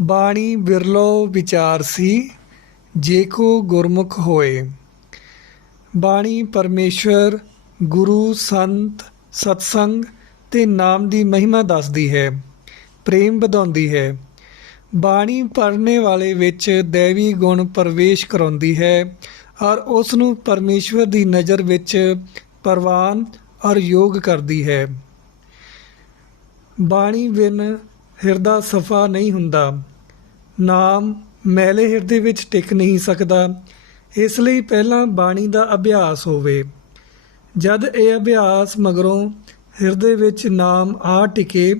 ਬਾਣੀ ਬਿਰਲੋ ਵਿਚਾਰ ਸੀ, ਜੇ ਕੋ ਗੁਰਮੁਖ ਹੋਏ। ਬਾਣੀ ਪਰਮੇਸ਼ਵਰ ਗੁਰੂ, ਸੰਤ, ਸਤਸੰਗ ਤੇ ਨਾਮ ਦੀ ਮਹਿਮਾ ਦੱਸਦੀ ਹੈ, ਪ੍ਰੇਮ ਵਧਾਉਂਦੀ ਹੈ। ਬਾਣੀ ਪੜ੍ਹਨੇ ਵਾਲੇ ਵਿੱਚ ਦੇਵੀ ਗੁਣ ਪ੍ਰਵੇਸ਼ ਕਰਾਉਂਦੀ ਹੈ ਔਰ ਉਸ ਨੂੰ ਪਰਮੇਸ਼ਵਰ ਦੀ ਨਜ਼ਰ ਵਿੱਚ ਪ੍ਰਵਾਨ ਔਰ ਯੋਗ ਕਰਦੀ ਹੈ। ਬਾਣੀ ਬਿਨ ਹਿਰਦਾ ਸਫਾ ਨਹੀਂ ਹੁੰਦਾ। ਨਾਮ ਮੈਲੇ ਹਿਰਦੇ ਵਿੱਚ ਟਿਕ ਨਹੀਂ ਸਕਦਾ। ਇਸ ਲਈ ਪਹਿਲਾਂ ਬਾਣੀ ਦਾ ਅਭਿਆਸ ਹੋਵੇ। ਜਦ ਇਹ ਅਭਿਆਸ ਮਗਰੋਂ ਹਿਰਦੇ ਵਿੱਚ ਨਾਮ ਆ ਟਿਕੇ,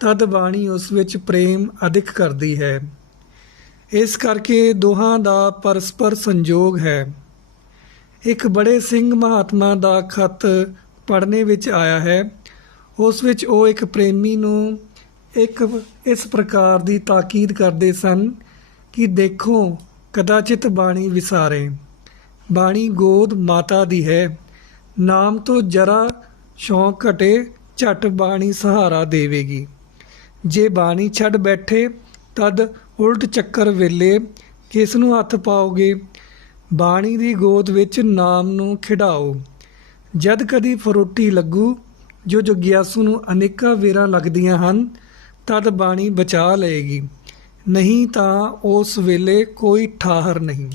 ਤਦ ਬਾਣੀ ਉਸ ਵਿੱਚ ਪ੍ਰੇਮ ਅਧਿਕ ਕਰਦੀ ਹੈ। ਇਸ ਕਰਕੇ ਦੋਹਾਂ ਦਾ ਪਰਸਪਰ ਸੰਜੋਗ ਹੈ। ਇੱਕ ਬੜੇ ਸਿੰਘ ਮਹਾਤਮਾ ਦਾ ਖਤ ਪੜ੍ਹਨੇ ਵਿੱਚ ਆਇਆ ਹੈ। ਉਸ ਵਿੱਚ ਉਹ ਇੱਕ ਪ੍ਰੇਮੀ ਨੂੰ ਇੱਕ ਇਸ ਪ੍ਰਕਾਰ ਦੀ ਤਾਕੀਦ ਕਰਦੇ ਸਨ ਕਿ ਦੇਖੋ, ਕਦਾਚਿਤ ਬਾਣੀ ਵਿਸਾਰੇ। ਬਾਣੀ ਗੋਦ ਮਾਤਾ ਦੀ ਹੈ। ਨਾਮ ਤੋਂ ਜਰਾ ਸ਼ੌਂਕ ਘਟੇ ਝਟ ਬਾਣੀ ਸਹਾਰਾ ਦੇਵੇਗੀ। ਜੇ ਬਾਣੀ ਛੱਡ ਬੈਠੇ, ਤਦ ਉਲਟ ਚੱਕਰ ਵੇਲੇ ਕਿਸ ਨੂੰ ਹੱਥ ਪਾਓਗੇ? ਬਾਣੀ ਦੀ ਗੋਦ ਵਿੱਚ ਨਾਮ ਨੂੰ ਖਿਡਾਓ। ਜਦ ਕਦੀ ਫਰੋਟੀ ਲੱਗੂ, ਜੋ ਜਗਿਆਸੂ ਨੂੰ ਅਨੇਕਾਂ ਵੇਰਾਂ ਲੱਗਦੀਆਂ ਹਨ ਤਦ ਬਾਣੀ ਬਚਾ ਲਏਗੀ ਨਹੀਂ ਤਾਂ ਉਸ ਵੇਲੇ ਕੋਈ ਠਾਹਰ ਨਹੀਂ।